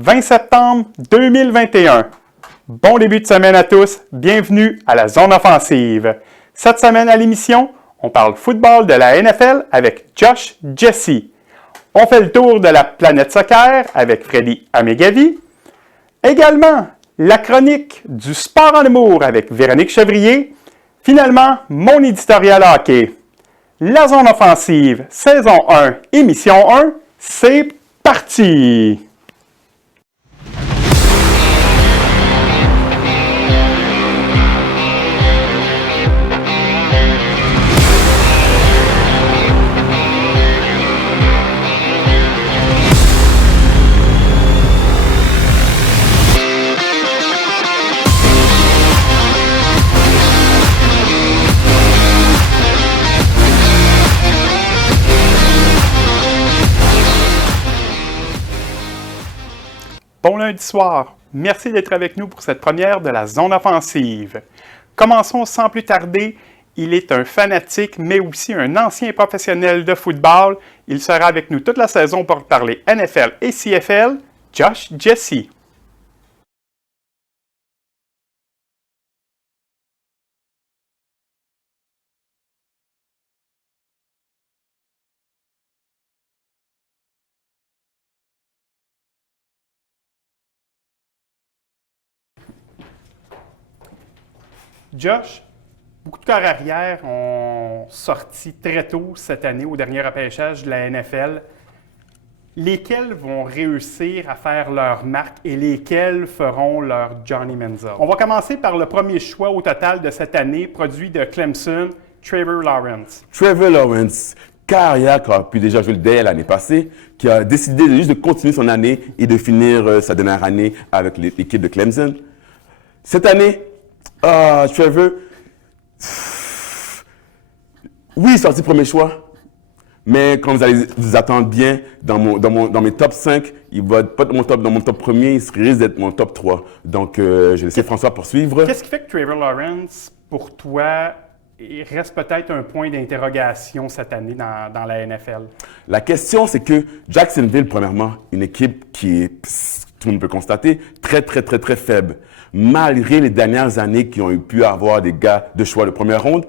20 septembre 2021. Bon début de semaine à tous. Bienvenue à la zone offensive. Cette semaine à l'émission, on parle football de la NFL avec Josh Jesse. On fait le tour de la planète soccer avec Freddy Amegavi. Également, la chronique du sport en humour avec Véronique Chevrier. Finalement, mon éditorial hockey. La zone offensive, saison 1, émission 1, c'est parti! Bon lundi soir. Merci d'être avec nous pour cette première de la zone offensive. Commençons sans plus tarder. Il est un fanatique, mais aussi un ancien professionnel de football. Il sera avec nous toute la saison pour parler NFL et CFL. Josh Jesse. Josh, beaucoup de corps arrière ont sorti très tôt cette année au dernier repêchage de la NFL. Lesquels vont réussir à faire leur marque et lesquels feront leur Johnny Manziel? On va commencer par le premier choix au total de cette année, produit de Clemson, Trevor Lawrence. Trevor Lawrence, carrière qui a pu déjà jouer le DL l'année passée, qui a décidé juste de continuer son année et de finir sa dernière année avec l'équipe de Clemson. Cette année, Trevor, oui, sorti premier choix, mais quand vous allez vous attendre bien, dans mes top 5, il va pas être dans mon top premier, il risque d'être mon top 3. Donc, je vais laisser François poursuivre. Qu'est-ce qui fait que Trevor Lawrence, pour toi, il reste peut-être un point d'interrogation cette année dans la NFL? La question, c'est que Jacksonville, premièrement, une équipe qui est, tout le monde peut constater, très faible. Malgré les dernières années qui ont pu avoir des gars de choix de première ronde,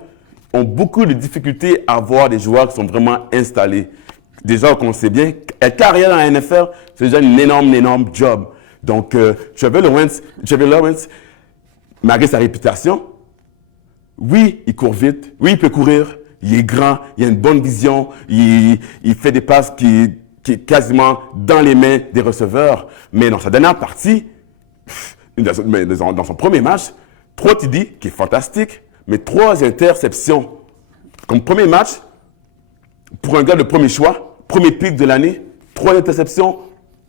ont beaucoup de difficultés à avoir des joueurs qui sont vraiment installés. Déjà, qu'on sait bien, être carrière dans la NFL, c'est déjà une énorme job. Donc, Trevor Lawrence, malgré sa réputation, oui, il court vite, oui, il peut courir, il est grand, il a une bonne vision, il fait des passes qui est quasiment dans les mains des receveurs. Mais dans sa dernière partie, dans son premier match, 3 TD, qui est fantastique, mais 3 interceptions. Comme premier match, pour un gars de premier choix, premier pick de l'année, 3 interceptions,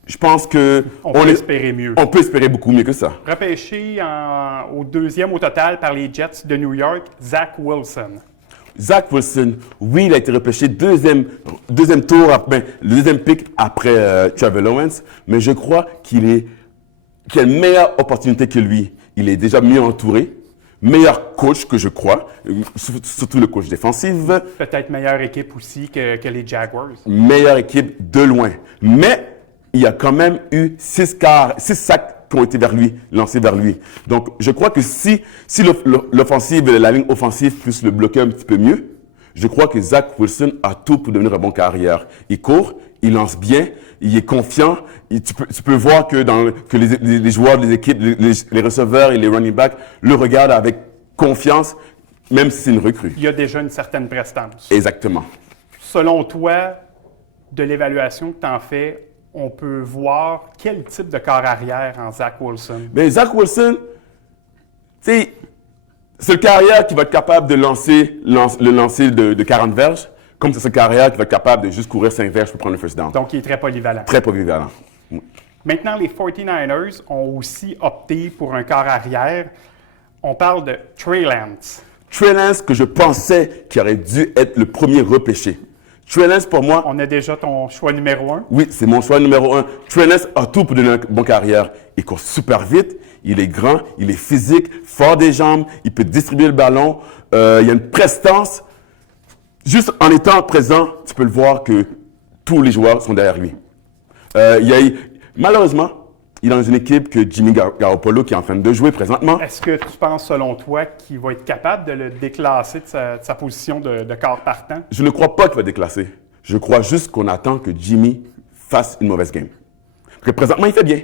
je pense que on peut espérer mieux. On peut espérer beaucoup mieux que ça. Repêché au deuxième au total par les Jets de New York, Zach Wilson. Zach Wilson, oui, il a été repêché deuxième tour, le deuxième pick après Trevor Lawrence, mais je crois qu'il a une meilleure opportunité que lui. Il est déjà mieux entouré, meilleur coach que je crois, surtout le coach défensif. Peut-être meilleure équipe aussi que les Jaguars. Meilleure équipe de loin. Mais il y a quand même eu 6 sacs qui ont été lancés vers lui. Donc, je crois que si l'offensive, la ligne offensive puisse le bloquer un petit peu mieux, je crois que Zach Wilson a tout pour devenir un bon carrière. Il court, il lance bien, il est confiant. Tu peux voir que les joueurs des équipes, les receveurs et les running backs le regardent avec confiance, même si c'est une recrue. Il y a déjà une certaine prestance. Exactement. Selon toi, de l'évaluation que tu en fais, on peut voir quel type de corps arrière en Zach Wilson? Mais Zach Wilson, c'est le carrière qui va être capable de lancer de 40 verges, comme c'est ce carrière qui va être capable de juste courir 5 verges pour prendre le first down. Donc, il est très polyvalent. Très polyvalent. Maintenant, les 49ers ont aussi opté pour un corps arrière. On parle de Trey Lance. Trey Lance, que je pensais qu'il aurait dû être le premier repêché. Trey Lance, pour moi... On a déjà ton choix numéro 1? Oui, c'est mon choix numéro 1. Trey Lance a tout pour donner une bonne carrière. Il court super vite, il est grand, il est physique, fort des jambes, il peut distribuer le ballon, il a une prestance. Juste en étant présent, tu peux le voir que tous les joueurs sont derrière lui. Malheureusement, Il est dans une équipe que Jimmy Garoppolo qui est en train de jouer présentement. Est-ce que tu penses, selon toi, qu'il va être capable de le déclasser de sa position de quart partant? Je ne crois pas qu'il va déclasser. Je crois juste qu'on attend que Jimmy fasse une mauvaise game. Parce que présentement, il fait bien.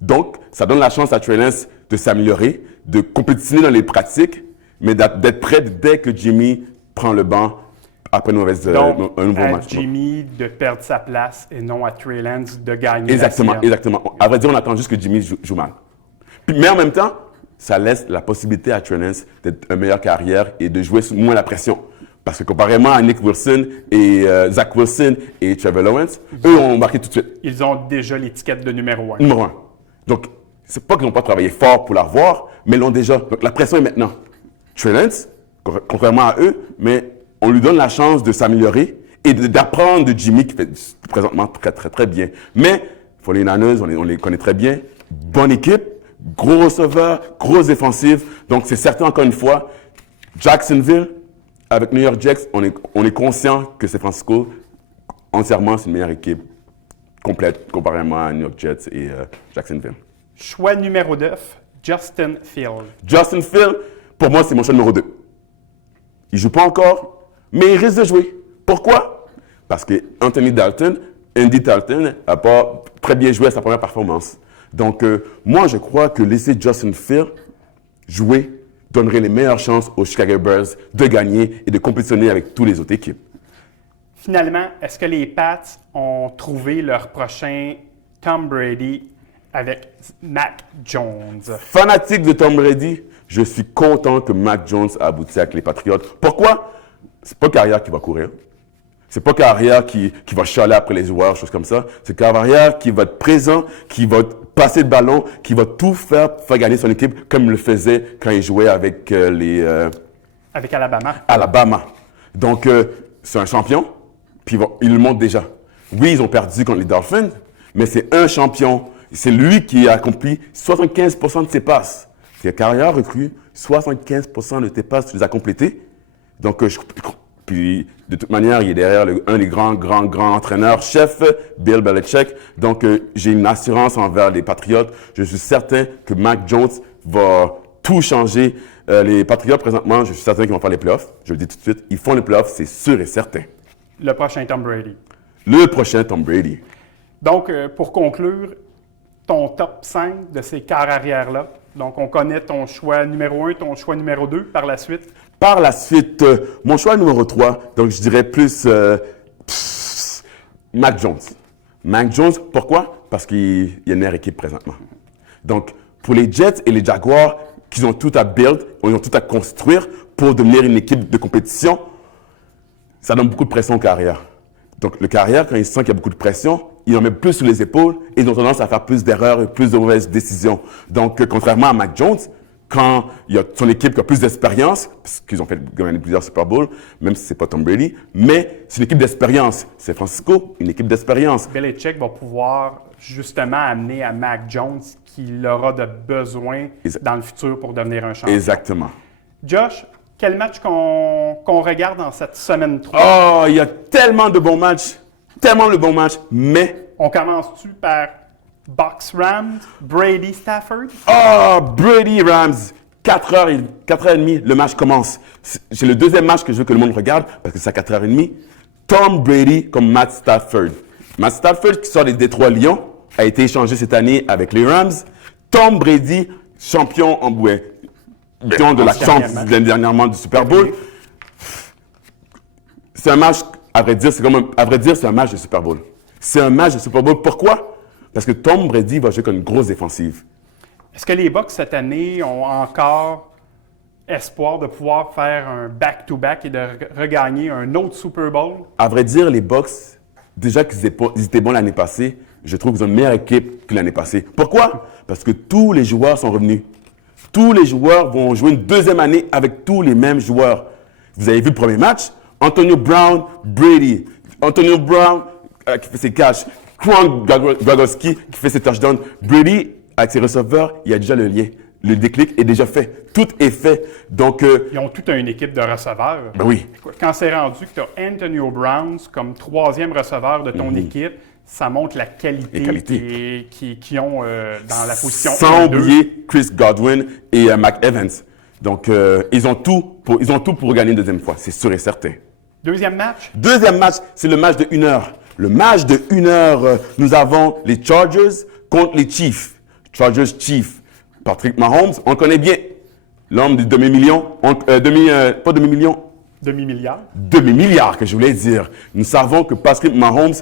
Donc, ça donne la chance à Trey Lance de s'améliorer, de compétitionner dans les pratiques, mais d'être prêt dès que Jimmy prend le banc après un nouveau match. Jimmy de perdre sa place et non à Trey Lance de gagner. Exactement. À vrai dire, on attend juste que Jimmy joue mal. Mais en même temps, ça laisse la possibilité à Trey Lance d'être une meilleure carrière et de jouer sous moins la pression. Parce que comparément à Nick Wilson et Zach Wilson et Trevor Lawrence, eux ont marqué tout de suite. Ils ont déjà l'étiquette de numéro 1. Numéro 1. Donc, c'est pas qu'ils n'ont pas travaillé fort pour l'avoir, mais ils l'ont déjà. Donc, la pression est maintenant. Trey Lance, contrairement à eux, mais on lui donne la chance de s'améliorer et d'apprendre de Jimmy qui fait présentement très, très, très bien. Mais, pour les Niners, on les connaît très bien. Bonne équipe, gros receveur, grosse défensive. Donc, c'est certain, encore une fois, Jacksonville, avec New York Jets, on est conscient que San Francisco, entièrement, c'est une meilleure équipe complète comparément à New York Jets et Jacksonville. Choix numéro 9, Justin Fields. Justin Fields, pour moi, c'est mon choix numéro 2. Il ne joue pas encore, mais il risque de jouer. Pourquoi? Parce que Andy Dalton n'a pas très bien joué à sa première performance. Donc, moi, je crois que laisser Justin Fields jouer donnerait les meilleures chances aux Chicago Bears de gagner et de compétitionner avec toutes les autres équipes. Finalement, est-ce que les Pats ont trouvé leur prochain Tom Brady avec Mac Jones? Fanatique de Tom Brady, je suis content que Mac Jones a abouti avec les Patriots. Pourquoi? C'est pas Carrière qui va courir. C'est pas Carrière qui va chialer après les joueurs, choses comme ça. C'est Carrière qui va être présent, qui va passer le ballon, qui va tout faire pour faire gagner son équipe comme il le faisait quand il jouait avec avec Alabama. Alabama. Donc, c'est un champion, puis il le montre déjà. Oui, ils ont perdu contre les Dolphins, mais c'est un champion. C'est lui qui a accompli 75% de ses passes. C'est Carrière recrue, 75% de tes passes, tu les as complétées. Donc, puis, de toute manière, il est derrière un des grands entraîneurs, chef, Bill Belichick. Donc, j'ai une assurance envers les Patriots. Je suis certain que Mac Jones va tout changer. Les Patriots, présentement, je suis certain qu'ils vont faire les playoffs. Je le dis tout de suite, ils font les playoffs, c'est sûr et certain. Le prochain Tom Brady. Le prochain Tom Brady. Donc, pour conclure, ton top 5 de ces quarts arrière-là. Donc, on connaît ton choix numéro 1, ton choix numéro 2 par la suite. Par la suite, mon choix numéro 3, donc je dirais plus Mac Jones. Mac Jones, pourquoi? Parce qu'il y a une meilleure équipe présentement. Donc, pour les Jets et les Jaguars, qui ont tout à build, ils ont tout à construire pour devenir une équipe de compétition, ça donne beaucoup de pression au carrière. Donc, le carrière, quand il sent qu'il y a beaucoup de pression, il en met plus sur les épaules et ils ont tendance à faire plus d'erreurs et plus de mauvaises décisions. Donc, contrairement à Mac Jones, quand il y a son équipe qui a plus d'expérience, parce qu'ils ont fait gagner plusieurs Super Bowls, même si ce n'est pas Tom Brady, mais c'est une équipe d'expérience. C'est Francisco, une équipe d'expérience. Belichick va pouvoir justement amener à Mac Jones qu'il aura de besoin dans le futur pour devenir un champion. Exactement. Josh, quel match qu'on regarde dans cette semaine 3? Oh, il y a tellement de bons matchs, mais... On commence-tu par Bucks Rams, Brady Stafford? Oh, Brady Rams, 4h30, le match commence. C'est le deuxième match que je veux que le monde regarde, parce que c'est à 4h30. Tom Brady comme Matt Stafford. Matt Stafford, qui sort des Détroit Lions, a été échangé cette année avec les Rams. Tom Brady, champion de la Champions dernièrement du Super Bowl. C'est un match, à vrai dire, c'est un match de Super Bowl. C'est un match de Super Bowl. Pourquoi? Parce que Tom Brady va jouer comme une grosse défensive. Est-ce que les Bucks cette année ont encore espoir de pouvoir faire un back-to-back et de regagner un autre Super Bowl? À vrai dire, les Bucks, déjà qu'ils étaient bons l'année passée, je trouve qu'ils ont une meilleure équipe que l'année passée. Pourquoi? Parce que tous les joueurs sont revenus. Tous les joueurs vont jouer une deuxième année avec tous les mêmes joueurs. Vous avez vu le premier match? Antonio Brown, Brady. Antonio Brown qui fait ses catchs. Frank Gronkowski qui fait ses touchdowns. Brady, avec ses receveurs, il y a déjà le lien. Le déclic est déjà fait. Tout est fait. Donc, ils ont toute une équipe de receveurs. Ben oui. Quand c'est rendu que tu as Antonio Brown comme troisième receveur de ton équipe, Ça montre la qualité qu'ils ont dans la position Sans 1-2. oublier Chris Godwin et Mac Evans. Donc, ils ont tout pour gagner une deuxième fois, c'est sûr et certain. Deuxième match, Deuxième match, c'est le match de 1 heure. Le match de 1 heure, nous avons les Chargers contre les Chiefs. Chargers Chiefs. Patrick Mahomes, on le connaît bien. L'homme du demi-million, pas demi-million, demi-milliard. demi-milliard que je voulais dire. Nous savons que Patrick Mahomes,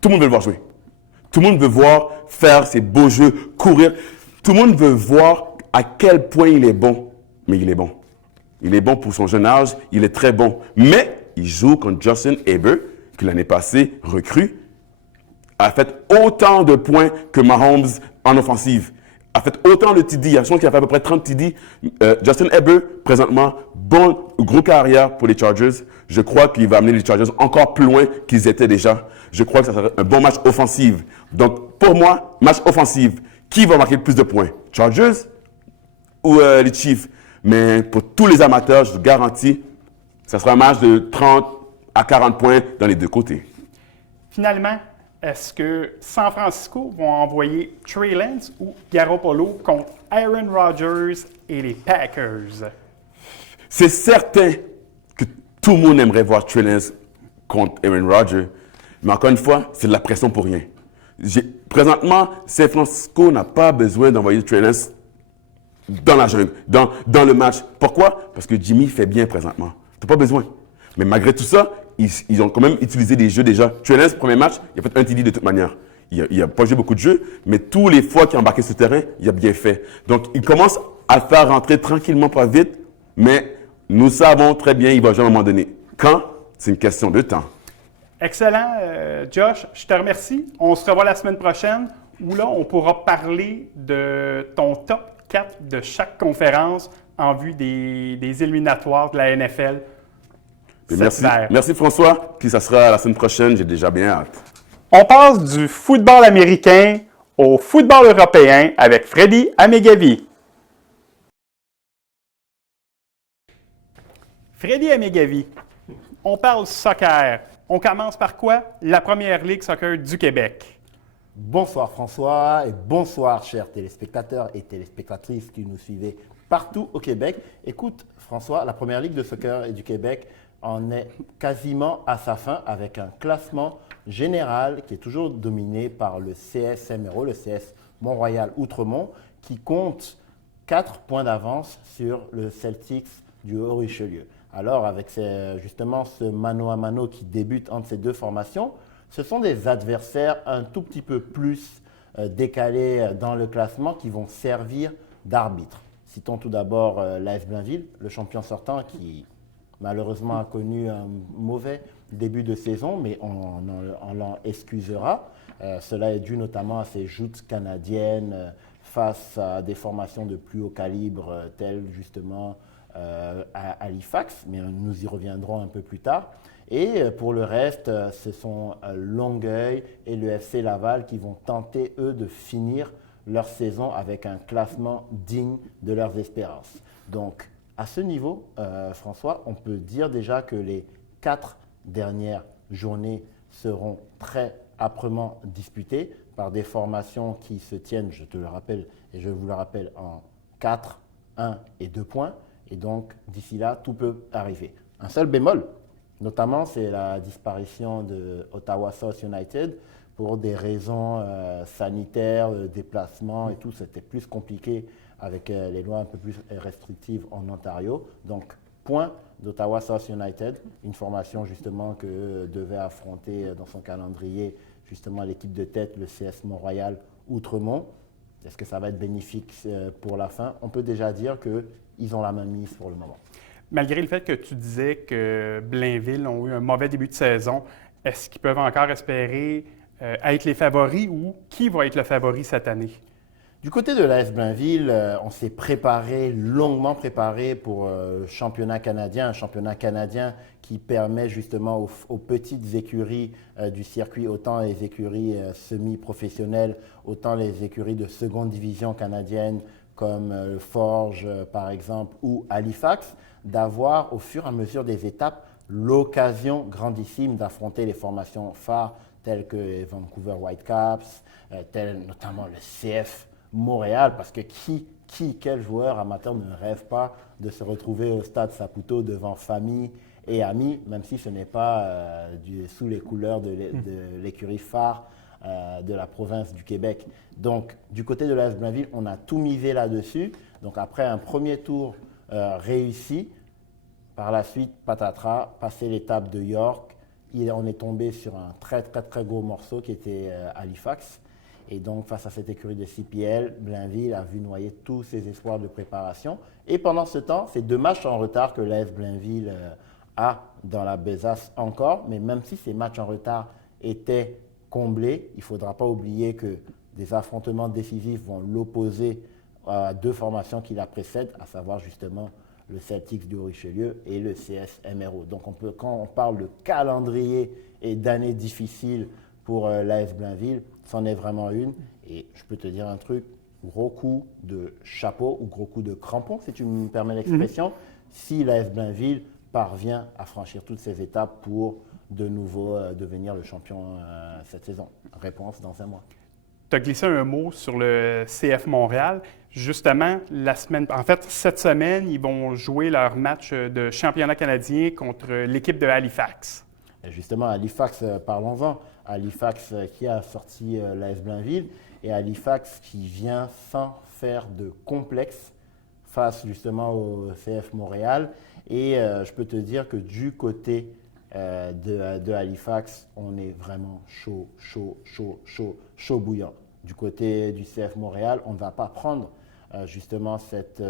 tout le monde veut le voir jouer. Tout le monde veut voir faire ses beaux jeux, courir. Tout le monde veut voir à quel point il est bon. Mais il est bon. Il est bon pour son jeune âge, il est très bon. Mais il joue contre Justin Herbert, qui l'année passée, recrue, a fait autant de points que Mahomes en offensive. A fait autant de TD. Je pense qu'il a fait à peu près 30 TD. Justin Herbert, présentement, bon, gros carrière pour les Chargers. Je crois qu'il va amener les Chargers encore plus loin qu'ils étaient déjà. Je crois que ça sera un bon match offensif. Donc, pour moi, match offensif, qui va marquer le plus de points? Chargers ou les Chiefs? Mais pour tous les amateurs, je vous garantis, ça sera un match de 30 à 40 points dans les deux côtés. Finalement, est-ce que San Francisco vont envoyer Trey Lance ou Garoppolo contre Aaron Rodgers et les Packers? C'est certain que tout le monde aimerait voir Trey Lance contre Aaron Rodgers. Mais encore une fois, c'est de la pression pour rien. Présentement, San Francisco n'a pas besoin d'envoyer Trey Lance dans la jungle, dans le match. Pourquoi? Parce que Jimmy fait bien présentement. Tu n'as pas besoin. Mais malgré tout ça, ils ont quand même utilisé des jeux déjà. Trey Lance, premier match, il a fait un TD de toute manière. Il n'a pas joué beaucoup de jeux, mais tous les fois qu'il a embarqué sur le terrain, il a bien fait. Donc, il commence à le faire rentrer tranquillement, pas vite, mais nous savons très bien qu'il va jouer à un moment donné. Quand? C'est une question de temps. Excellent, Josh. Je te remercie. On se revoit la semaine prochaine où là, on pourra parler de ton top 4 de chaque conférence en vue des éliminatoires de la NFL. Merci François, puis ça sera la semaine prochaine, j'ai déjà bien hâte. On passe du football américain au football européen avec Freddy Amegavi. Freddy Amegavi, on parle soccer. On commence par quoi? La première ligue soccer du Québec. Bonsoir François et bonsoir chers téléspectateurs et téléspectatrices qui nous suivez partout au Québec. Écoute François, la première ligue de soccer du Québec en est quasiment à sa fin avec un classement général qui est toujours dominé par le CSMRO, le CS Mont-Royal Outremont, qui compte 4 points d'avance sur le Celtics du Haut-Richelieu. Alors avec justement ce mano à mano qui débute entre ces deux formations, ce sont des adversaires un tout petit peu plus décalés dans le classement qui vont servir d'arbitre. Citons tout d'abord l'AS Blainville, le champion sortant qui malheureusement a connu un mauvais début de saison, mais on l'en excusera. Cela est dû notamment à ses joutes canadiennes face à des formations de plus haut calibre telles justement à Halifax, mais nous y reviendrons un peu plus tard. Et pour le reste, ce sont Longueuil et le FC Laval qui vont tenter, eux, de finir leur saison avec un classement digne de leurs espérances. Donc, à ce niveau, François, on peut dire déjà que les 4 dernières journées seront très âprement disputées par des formations qui se tiennent, je te le rappelle et je vous le rappelle, en 4, 1 et 2 points. Et donc, d'ici là, tout peut arriver. Un seul bémol, notamment, c'est la disparition de Ottawa South United pour des raisons sanitaires, de déplacement et tout. C'était plus compliqué avec les lois un peu plus restrictives en Ontario. Donc, point d'Ottawa South United, une formation justement que devait affronter dans son calendrier justement l'équipe de tête, le CS Mont-Royal Outremont. Est-ce que ça va être bénéfique pour la fin? On peut déjà dire qu'ils ont la main mise pour le moment. Malgré le fait que tu disais que Blainville ont eu un mauvais début de saison, est-ce qu'ils peuvent encore espérer être les favoris ou qui va être le favori cette année? Du côté de l'AS Blainville, on s'est longuement préparé pour le championnat canadien, un championnat canadien qui permet justement aux petites écuries du circuit, autant les écuries semi-professionnelles, autant les écuries de seconde division canadienne comme le Forge par exemple ou Halifax, d'avoir au fur et à mesure des étapes l'occasion grandissime d'affronter les formations phares tels que les Vancouver Whitecaps, tels notamment le CF Montréal, parce que quel joueur amateur ne rêve pas de se retrouver au stade Saputo devant famille et amis, même si ce n'est pas sous les couleurs de l'écurie phare de la province du Québec. Donc, du côté de l'AS Blainville, on a tout misé là-dessus. Donc, après un premier tour réussi, par la suite, patatras, passé l'étape de York, on est tombé sur un très gros morceau qui était Halifax. Et donc, face à cette écurie de CPL, Blainville a vu noyer tous ses espoirs de préparation. Et pendant ce temps, c'est 2 matchs en retard que l'AS Blainville a dans la besace encore. Mais même si ces matchs en retard étaient comblés, il ne faudra pas oublier que des affrontements décisifs vont l'opposer à 2 formations qui la précèdent, à savoir justement le Celtics du Richelieu et le CS MRO. Donc, quand on parle de calendrier et d'années difficiles pour l'AS Blainville, c'en est vraiment une. Et je peux te dire un truc, gros coup de chapeau ou gros coup de crampon, si tu me permets l'expression, si l'AS Blainville parvient à franchir toutes ces étapes pour de nouveau devenir le champion cette saison. Réponse dans 1 mois. Tu as glissé un mot sur le CF Montréal. Justement, cette semaine, ils vont jouer leur match de championnat canadien contre l'équipe de Halifax. Et justement, Halifax, parlons-en. Halifax qui a sorti l'AS Blainville et Halifax qui vient sans faire de complexe face justement au CF Montréal. Et je peux te dire que du côté de Halifax, on est vraiment chaud bouillant. Du côté du CF Montréal, on ne va pas prendre justement cette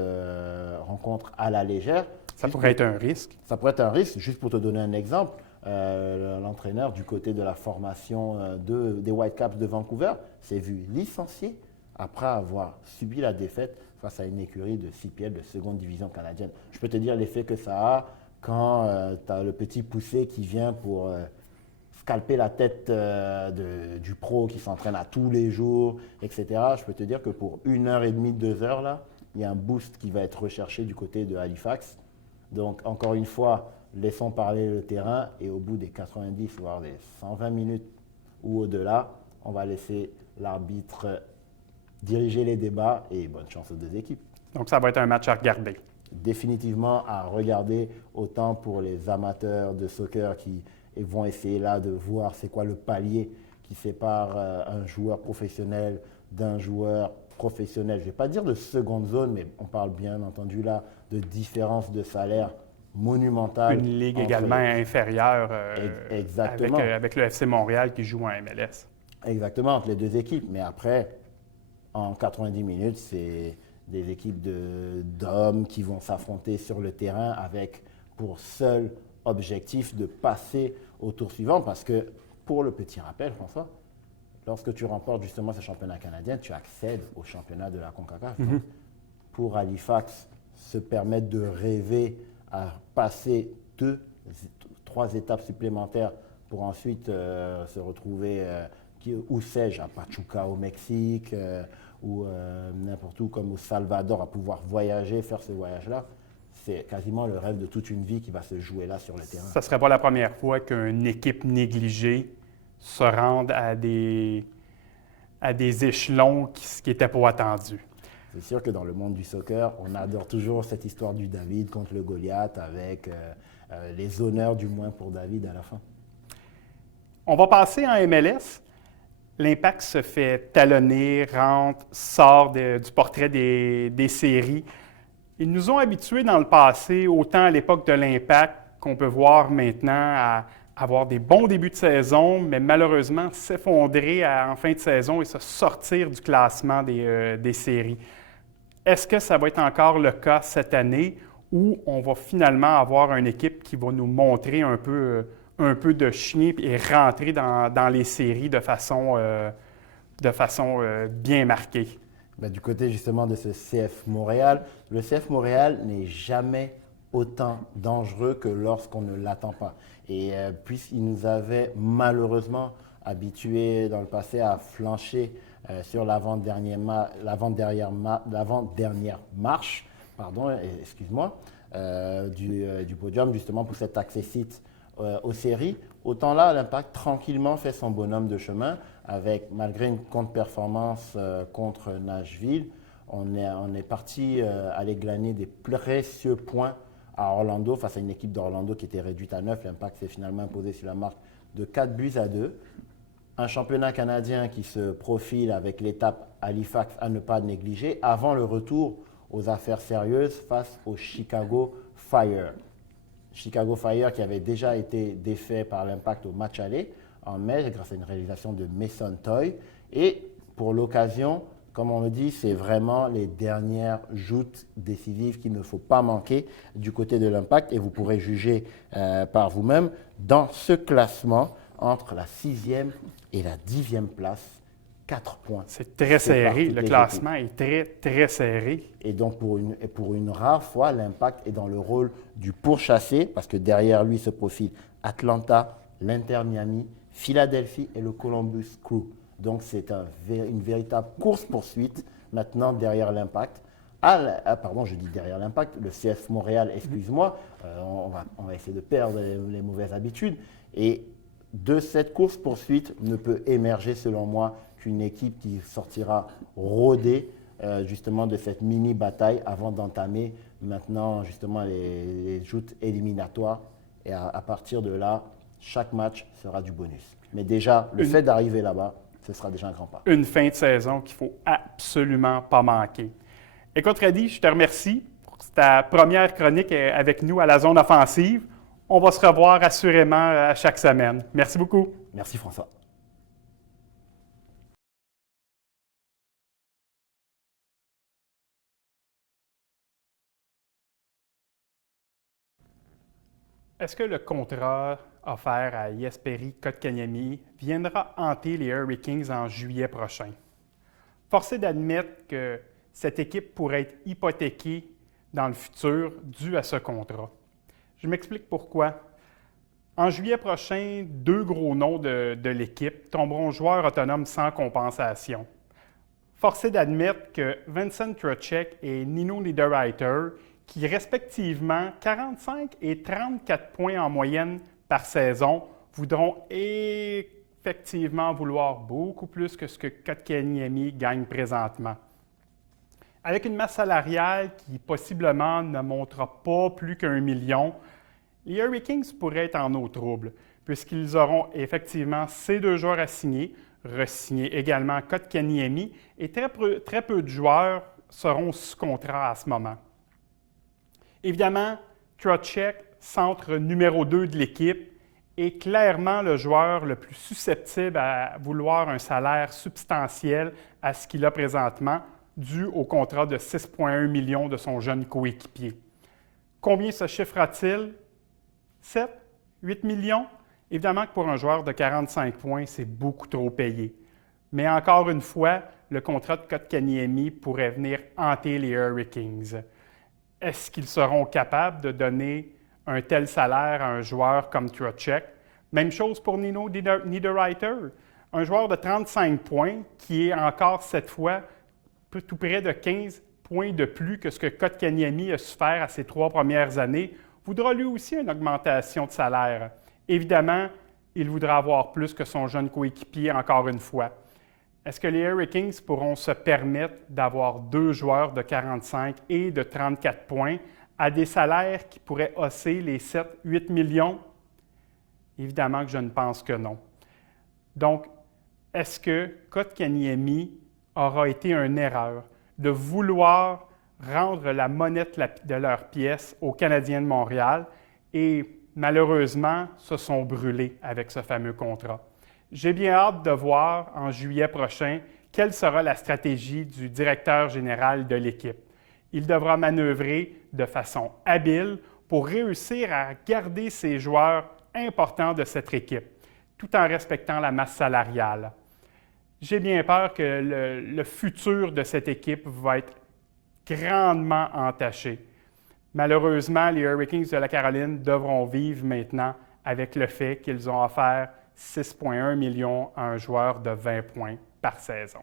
rencontre à la légère. Ça pourrait être un risque. Ça pourrait être un risque. Juste pour te donner un exemple, l'entraîneur du côté de la formation des Whitecaps de Vancouver s'est vu licencié après avoir subi la défaite face à une écurie de CPL de seconde division canadienne. Je peux te dire l'effet que ça a quand tu as le petit poussé qui vient pour scalper la tête du pro qui s'entraîne à tous les jours, etc. Je peux te dire que pour 1h30, 2 heures, là, il y a un boost qui va être recherché du côté de Halifax. Donc, encore une fois, laissons parler le terrain et au bout des 90, voire des 120 minutes ou au-delà, on va laisser l'arbitre diriger les débats et bonne chance aux 2 équipes. Donc, ça va être un match à regarder. Définitivement à regarder, autant pour les amateurs de soccer qui vont essayer là de voir c'est quoi le palier qui sépare un joueur professionnel d'un joueur professionnel. Je ne vais pas dire de seconde zone, mais on parle bien entendu là de différence de salaire monumentale. Une ligue également inférieure exactement. Avec le FC Montréal qui joue en MLS. Exactement, entre les 2 équipes. Mais après, en 90 minutes, c'est des équipes d'hommes qui vont s'affronter sur le terrain avec pour seul objectif de passer au tour suivant. Parce que, pour le petit rappel, François, lorsque tu remportes justement ce championnat canadien, tu accèdes au championnat de la CONCACAF. Donc, pour Halifax, se permettre de rêver à passer 3 étapes supplémentaires pour ensuite se retrouver, où sais-je, à Pachuca au Mexique, ou n'importe où comme au Salvador, à pouvoir voyager, faire ce voyage-là, c'est quasiment le rêve de toute une vie qui va se jouer là sur le terrain. Ça ne serait pas la première fois qu'une équipe négligée se rende à des échelons qui n'étaient pas attendus. C'est sûr que dans le monde du soccer, on adore toujours cette histoire du David contre le Goliath avec les honneurs du moins pour David à la fin. On va passer en MLS. L'Impact se fait talonner, rentre, sort du portrait des séries. Ils nous ont habitués dans le passé, autant à l'époque de l'Impact qu'on peut voir maintenant, à avoir des bons débuts de saison, mais malheureusement s'effondrer en fin de saison et se sortir du classement des séries. Est-ce que ça va être encore le cas cette année ou on va finalement avoir une équipe qui va nous montrer un peu de chien et rentrer dans les séries de façon bien marquée? Du côté justement de ce CF Montréal, le CF Montréal n'est jamais autant dangereux que lorsqu'on ne l'attend pas. Et puisqu'il nous avait malheureusement habitués dans le passé à flancher sur l'avant-dernière marche, du podium justement pour cet accessit aux séries, Autant là, l'Impact tranquillement fait son bonhomme de chemin avec, malgré une contre-performance contre Nashville, on est parti aller glaner des précieux points à Orlando face à une équipe d'Orlando qui était réduite à 9. L'Impact s'est finalement imposé sur la marque de 4-2. Un championnat canadien qui se profile avec l'étape Halifax à ne pas négliger avant le retour aux affaires sérieuses face au Chicago Fire. Chicago Fire qui avait déjà été défait par l'Impact au match aller en mai grâce à une réalisation de Mason Toy. Et pour l'occasion, comme on le dit, c'est vraiment les dernières joutes décisives qu'il ne faut pas manquer du côté de l'Impact et vous pourrez juger par vous-même dans ce classement entre la 6e et la 10e place. 4 points. C'est très serré. Le classement est très, très serré. Et donc, pour une rare fois, l'Impact est dans le rôle du pourchassé parce que derrière lui se profilent Atlanta, l'Inter Miami, Philadelphie et le Columbus Crew. Donc, c'est une véritable course-poursuite maintenant derrière l'Impact. Pardon, je dis derrière l'Impact, le CF Montréal, excuse-moi, on va essayer de perdre les mauvaises habitudes. Et de cette course-poursuite ne peut émerger, selon moi, qu'une équipe qui sortira rodée justement de cette mini-bataille avant d'entamer maintenant justement les joutes éliminatoires. Et à partir de là, chaque match sera du bonus. Mais déjà, le fait d'arriver là-bas, ce sera déjà un grand pas. Une fin de saison qu'il ne faut absolument pas manquer. Écoute, Radi, je te remercie pour ta première chronique avec nous à la zone offensive. On va se revoir assurément à chaque semaine. Merci beaucoup. Merci François. Est-ce que le contrat offert à Jesperi Kotkaniemi viendra hanter les Hurricanes en juillet prochain? Force est d'admettre que cette équipe pourrait être hypothéquée dans le futur dû à ce contrat. Je m'explique pourquoi. En juillet prochain, 2 gros noms de l'équipe tomberont joueurs autonomes sans compensation. Force est d'admettre que Vincent Trocheck et Nino Niederreiter, qui respectivement 45 et 34 points en moyenne par saison, voudront effectivement vouloir beaucoup plus que ce que Kotkaniemi gagne présentement. Avec une masse salariale qui possiblement ne montera pas plus qu'1 million, les Hurricanes pourraient être en eau trouble, puisqu'ils auront effectivement ces 2 joueurs à signer, re-signer également Kotkaniemi, et très peu de joueurs seront sous contrat à ce moment. Évidemment, Trocheck, centre numéro 2 de l'équipe, est clairement le joueur le plus susceptible à vouloir un salaire substantiel à ce qu'il a présentement, dû au contrat de 6,1 millions de son jeune coéquipier. Combien se chiffrera-t-il? 7? 8 millions? Évidemment que pour un joueur de 45 points, c'est beaucoup trop payé. Mais encore une fois, le contrat de Kotkaniemi pourrait venir hanter les Hurricanes. Est-ce qu'ils seront capables de donner un tel salaire à un joueur comme Trocheck? Même chose pour Nino Niederreiter, un joueur de 35 points qui est encore cette fois tout près de 15 points de plus que ce que Kotkaniemi a su faire à ses 3 premières années, voudra lui aussi une augmentation de salaire. Évidemment, il voudra avoir plus que son jeune coéquipier encore une fois. Est-ce que les Hurricanes pourront se permettre d'avoir 2 joueurs de 45 et de 34 points à des salaires qui pourraient hausser les 7-8 millions? Évidemment que je ne pense que non. Donc, est-ce que Kotkaniemi aura été une erreur de vouloir rendre la monnaie de leur pièce aux Canadiens de Montréal et malheureusement se sont brûlés avec ce fameux contrat? J'ai bien hâte de voir en juillet prochain quelle sera la stratégie du directeur général de l'équipe. Il devra manœuvrer de façon habile pour réussir à garder ces joueurs importants de cette équipe, tout en respectant la masse salariale. J'ai bien peur que le futur de cette équipe va être grandement entaché. Malheureusement, les Hurricanes de la Caroline devront vivre maintenant avec le fait qu'ils ont offert 6,1 millions à un joueur de 20 points par saison.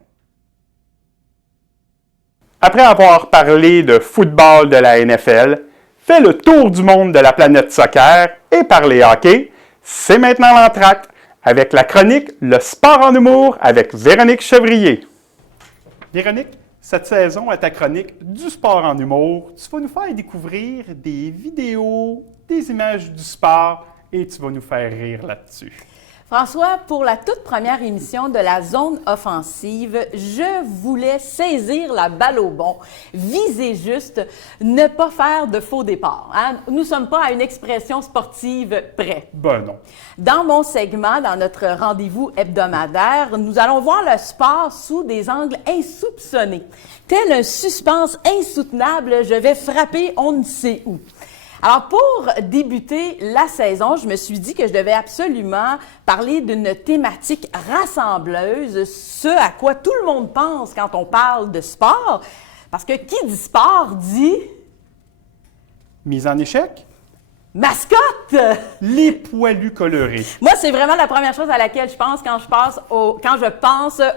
Après avoir parlé de football de la NFL, fait le tour du monde de la planète soccer et parlé hockey, C'est maintenant l'entracte avec la chronique Le sport en humour avec Véronique Chevrier. Véronique, cette saison est ta chronique du sport en humour. Tu vas nous faire découvrir des vidéos, des images du sport et tu vas nous faire rire là-dessus. François, pour la toute première émission de la zone offensive, je voulais saisir la balle au bon, viser juste, ne pas faire de faux départ. Hein? Nous ne sommes pas à une expression sportive près. Ben non. Dans mon segment, dans notre rendez-vous hebdomadaire, nous allons voir le sport sous des angles insoupçonnés. Tel un suspense insoutenable, je vais frapper on ne sait où. Alors, pour débuter la saison, je me suis dit que je devais absolument parler d'une thématique rassembleuse, ce à quoi tout le monde pense quand on parle de sport. Parce que qui dit sport dit... Mise en échec? Mascotte! Les poilus colorés. Moi, c'est vraiment la première chose à laquelle je pense quand je pense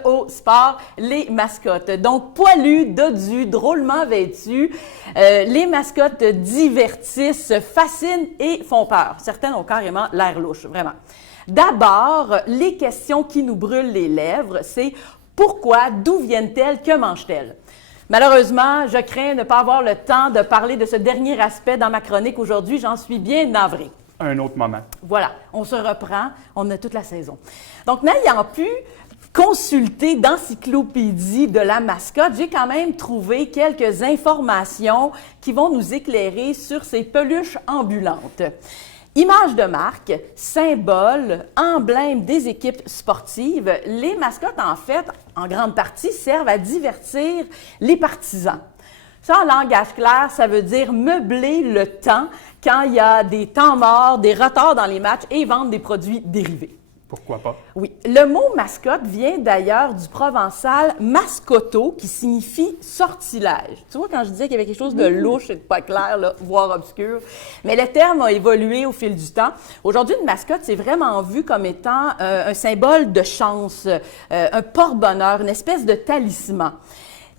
au sport, les mascottes. Donc, poilus, dodus, drôlement vêtus, les mascottes divertissent, fascinent et font peur. Certaines ont carrément l'air louche, vraiment. D'abord, les questions qui nous brûlent les lèvres, c'est pourquoi, d'où viennent-elles, que mangent-elles? Malheureusement, je crains ne pas avoir le temps de parler de ce dernier aspect dans ma chronique aujourd'hui. J'en suis bien navrée. Un autre moment. Voilà, on se reprend. On a toute la saison. Donc, n'ayant pu consulter d'encyclopédie de la mascotte, j'ai quand même trouvé quelques informations qui vont nous éclairer sur ces peluches ambulantes. Images de marque, symboles, emblèmes des équipes sportives, les mascottes, en fait, en grande partie, servent à divertir les partisans. Ça, en langage clair, ça veut dire meubler le temps quand il y a des temps morts, des retards dans les matchs et vendre des produits dérivés. Pourquoi pas? Oui. Le mot mascotte vient d'ailleurs du provençal mascotto, qui signifie sortilège. Tu vois, quand je disais qu'il y avait quelque chose de louche et de pas clair, là, voire obscur, mais le terme a évolué au fil du temps. Aujourd'hui, une mascotte, c'est vraiment vu comme étant un symbole de chance, un porte-bonheur, une espèce de talisman.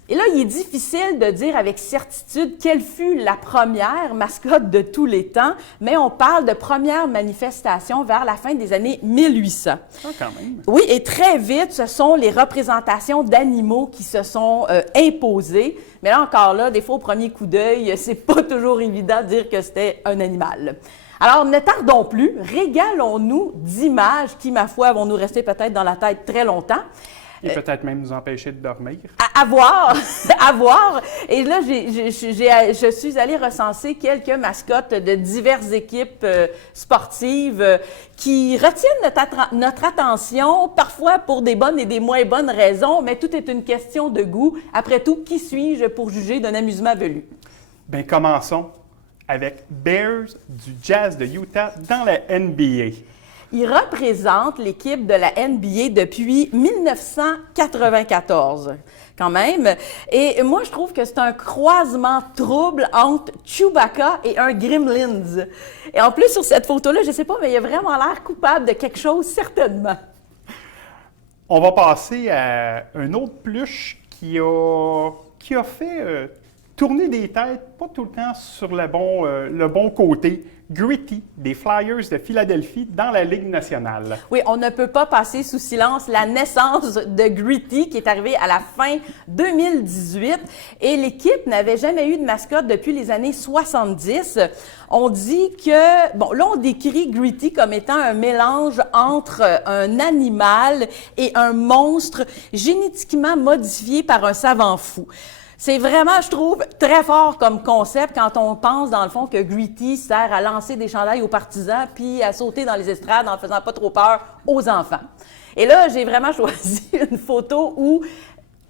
Et là, il est difficile de dire avec certitude quelle fut la première mascotte de tous les temps, mais on parle de première manifestation vers la fin des années 1800. Ah, quand même. Oui, et très vite, ce sont les représentations d'animaux qui se sont imposées. Mais là encore, là, des fois, au premier coup d'œil, c'est pas toujours évident de dire que c'était un animal. Alors, ne tardons plus, régalons-nous d'images qui, ma foi, vont nous rester peut-être dans la tête très longtemps. Et peut-être même nous empêcher de dormir. À voir, à voir. Et là, je suis allée recenser quelques mascottes de diverses équipes sportives qui retiennent notre attention, parfois pour des bonnes et des moins bonnes raisons, mais tout est une question de goût. Après tout, qui suis-je pour juger d'un amusement velu? Bien, commençons avec Bears du Jazz de Utah dans la NBA. Il représente l'équipe de la NBA depuis 1994, quand même. Et moi, je trouve que c'est un croisement trouble entre Chewbacca et un Gremlins. Et en plus, sur cette photo-là, je ne sais pas, mais il a vraiment l'air coupable de quelque chose, certainement. On va passer à un autre peluche qui a fait tourner des têtes, pas tout le temps sur le bon côté. Gritty, des Flyers de Philadelphie dans la Ligue nationale. Oui, on ne peut pas passer sous silence la naissance de Gritty qui est arrivée à la fin 2018 et l'équipe n'avait jamais eu de mascotte depuis les années 70. On dit que, bon, là on décrit Gritty comme étant un mélange entre un animal et un monstre génétiquement modifié par un savant fou. C'est vraiment, je trouve, très fort comme concept quand on pense, dans le fond, que Gritty sert à lancer des chandails aux partisans puis à sauter dans les estrades en faisant pas trop peur aux enfants. Et là, j'ai vraiment choisi une photo où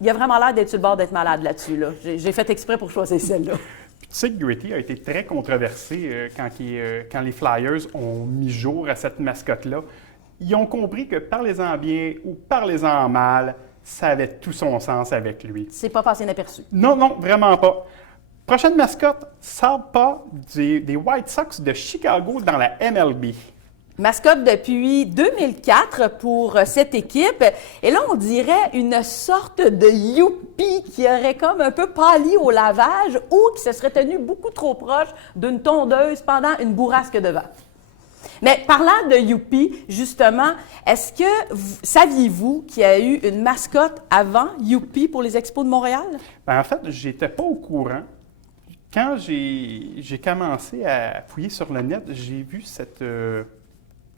il a vraiment l'air d'être sur le bord d'être malade là-dessus. Là. J'ai fait exprès pour choisir celle-là. Tu sais que Gritty a été très controversé quand les Flyers ont mis jour à cette mascotte-là. Ils ont compris que parlez-en bien ou parlez-en mal, ça avait tout son sens avec lui. C'est pas passé inaperçu. Non, non, vraiment pas. Prochaine mascotte, sort pas des White Sox de Chicago dans la MLB. Mascotte depuis 2004 pour cette équipe. Et là, on dirait une sorte de youpi qui aurait comme un peu pâli au lavage ou qui se serait tenu beaucoup trop proche d'une tondeuse pendant une bourrasque de vent. Mais parlant de Youpi, justement, est-ce que saviez-vous qu'il y a eu une mascotte avant Youpi pour les Expos de Montréal? Ben, en fait, j'étais pas au courant. Quand j'ai commencé à fouiller sur le net, j'ai vu cette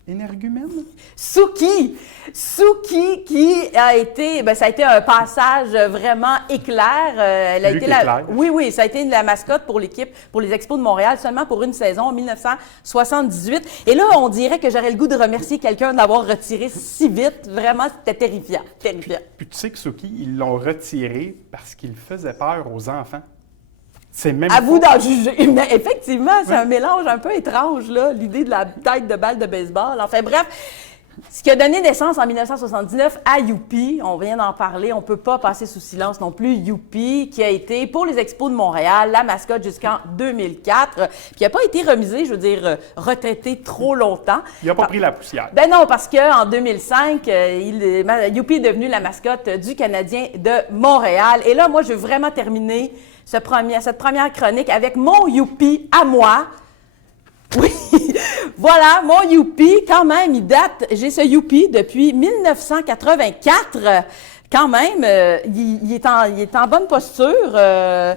énergumène. Suki! Suki qui a été, ben, ça a été un passage vraiment éclair. Elle a Luc été la, Éclair. oui, ça a été la mascotte pour l'équipe, pour les Expos de Montréal, seulement pour une saison en 1978. Et là, on dirait que j'aurais le goût de remercier quelqu'un d'avoir retiré si vite. Vraiment, c'était terrifiant, terrifiant. Puis tu sais que Suki, ils l'ont retiré parce qu'il faisait peur aux enfants. C'est même À vous pas- d'en juger. Mais effectivement, c'est un mélange un peu étrange, là, l'idée de la tête de balle de baseball. Enfin bref, ce qui a donné naissance en 1979 à Youpi, on vient d'en parler, on ne peut pas passer sous silence non plus, Youpi, qui a été pour les Expos de Montréal, la mascotte jusqu'en 2004, puis qui n'a pas été remisé, je veux dire, retraité trop longtemps. Il n'a pas pris la poussière. Ben non, parce qu'en 2005, Youpi est devenu la mascotte du Canadien de Montréal. Et là, moi, je veux vraiment terminer cette première chronique avec mon Youpi à moi. Oui, voilà, mon Youpi, quand même, j'ai ce Youpi depuis 1984. Quand même, il est en bonne posture. Là,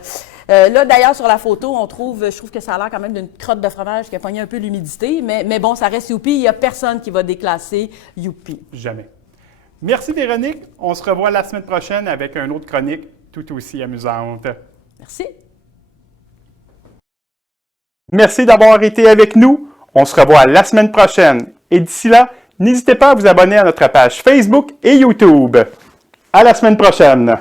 d'ailleurs, sur la photo, je trouve que ça a l'air quand même d'une crotte de fromage qui a pogné un peu l'humidité, mais bon, ça reste Youpi. Il n'y a personne qui va déclasser Youpi. Jamais. Merci Véronique. On se revoit la semaine prochaine avec une autre chronique tout aussi amusante. Merci. Merci d'avoir été avec nous. On se revoit la semaine prochaine. Et d'ici là, n'hésitez pas à vous abonner à notre page Facebook et YouTube. À la semaine prochaine.